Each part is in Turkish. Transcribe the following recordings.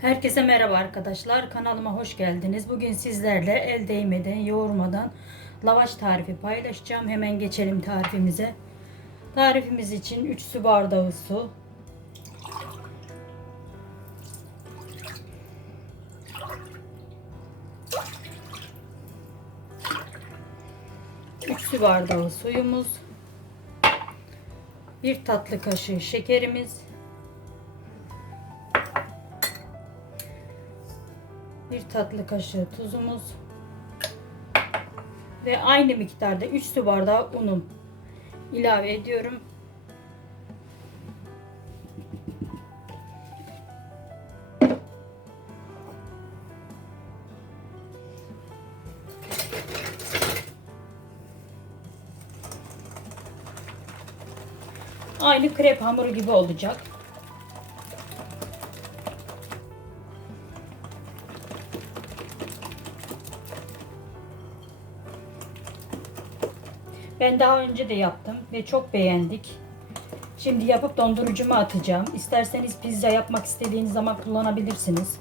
Herkese merhaba arkadaşlar. Kanalıma hoş geldiniz. Bugün sizlerle el değmeden, yoğurmadan lavaş tarifi paylaşacağım. Hemen geçelim tarifimize. Tarifimiz için 3 su bardağı su. Üç su bardağı suyumuz. Bir tatlı kaşığı şekerimiz. Bir tatlı kaşığı tuzumuz ve aynı miktarda 3 su bardağı unum ilave ediyorum. Aynı krep hamuru gibi olacak. Ben daha önce de yaptım ve çok beğendik. Şimdi yapıp dondurucuma atacağım. İsterseniz pizza yapmak istediğiniz zaman kullanabilirsiniz.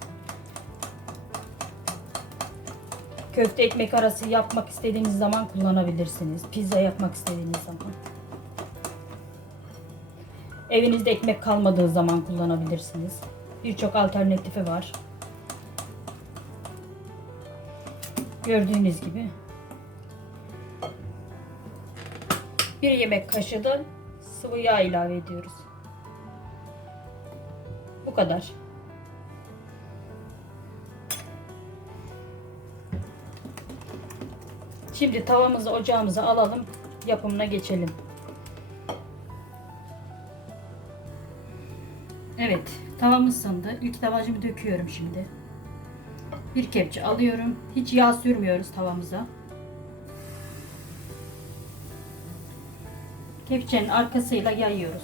Köfte ekmek arası yapmak istediğiniz zaman kullanabilirsiniz. Pizza yapmak istediğiniz zaman. Evinizde ekmek kalmadığı zaman kullanabilirsiniz. Birçok alternatifi var. Gördüğünüz gibi Bir yemek kaşığı da sıvı yağ ilave ediyoruz. Bu kadar. Şimdi tavamızı ocağımıza alalım. Yapımına geçelim. Evet, tavamız ısındı. İlk lavacımı döküyorum şimdi. Bir kepçe alıyorum. Hiç yağ sürmüyoruz tavamıza. Kepçenin arkasıyla yayıyoruz.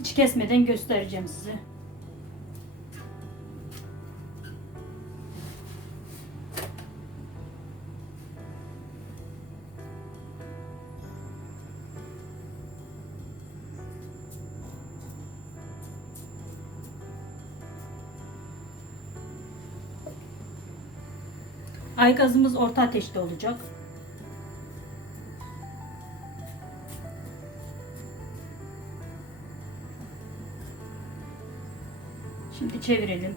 Hiç kesmeden göstereceğim size. Aygazımız orta ateşte olacak. Şimdi çevirelim.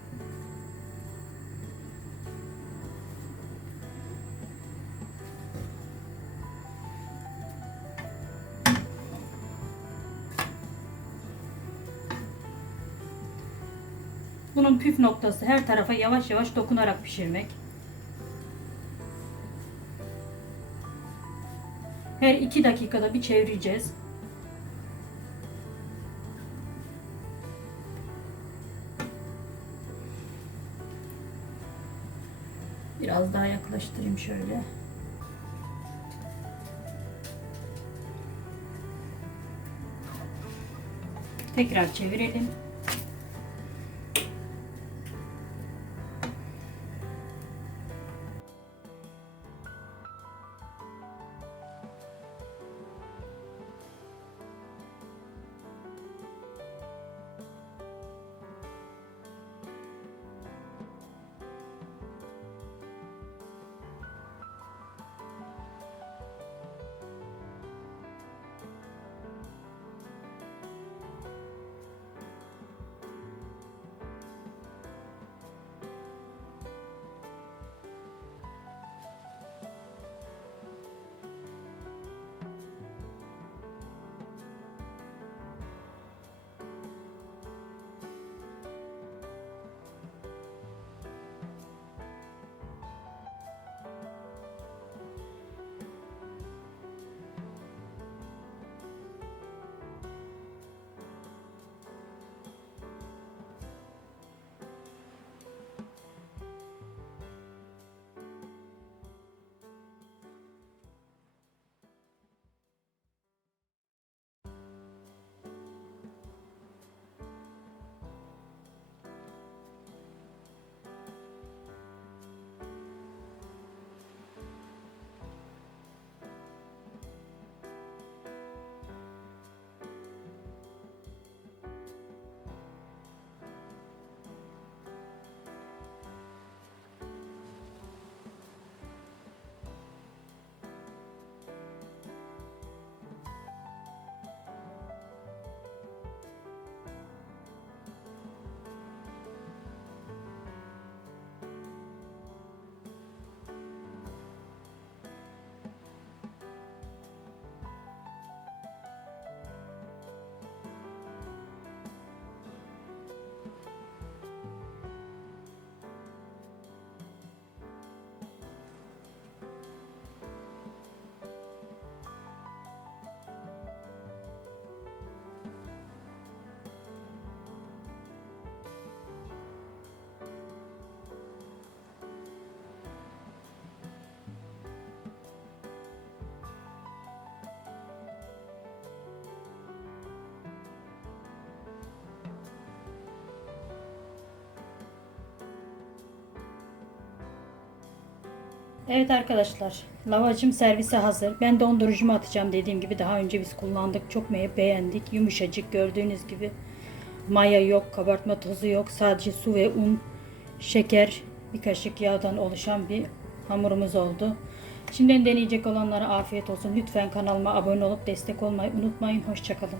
Bunun püf noktası her tarafa yavaş yavaş dokunarak pişirmek. Her iki dakikada bir çevireceğiz. Biraz daha yaklaştırayım şöyle. Tekrar çevirelim. Evet arkadaşlar, lavacım servise hazır. Ben dondurucuma atacağım dediğim gibi daha önce biz kullandık. Çok beğendik. Yumuşacık gördüğünüz gibi. Maya yok, kabartma tozu yok. Sadece su ve un, şeker, bir kaşık yağdan oluşan bir hamurumuz oldu. Şimdiden deneyecek olanlara afiyet olsun. Lütfen kanalıma abone olup destek olmayı unutmayın. Hoşçakalın.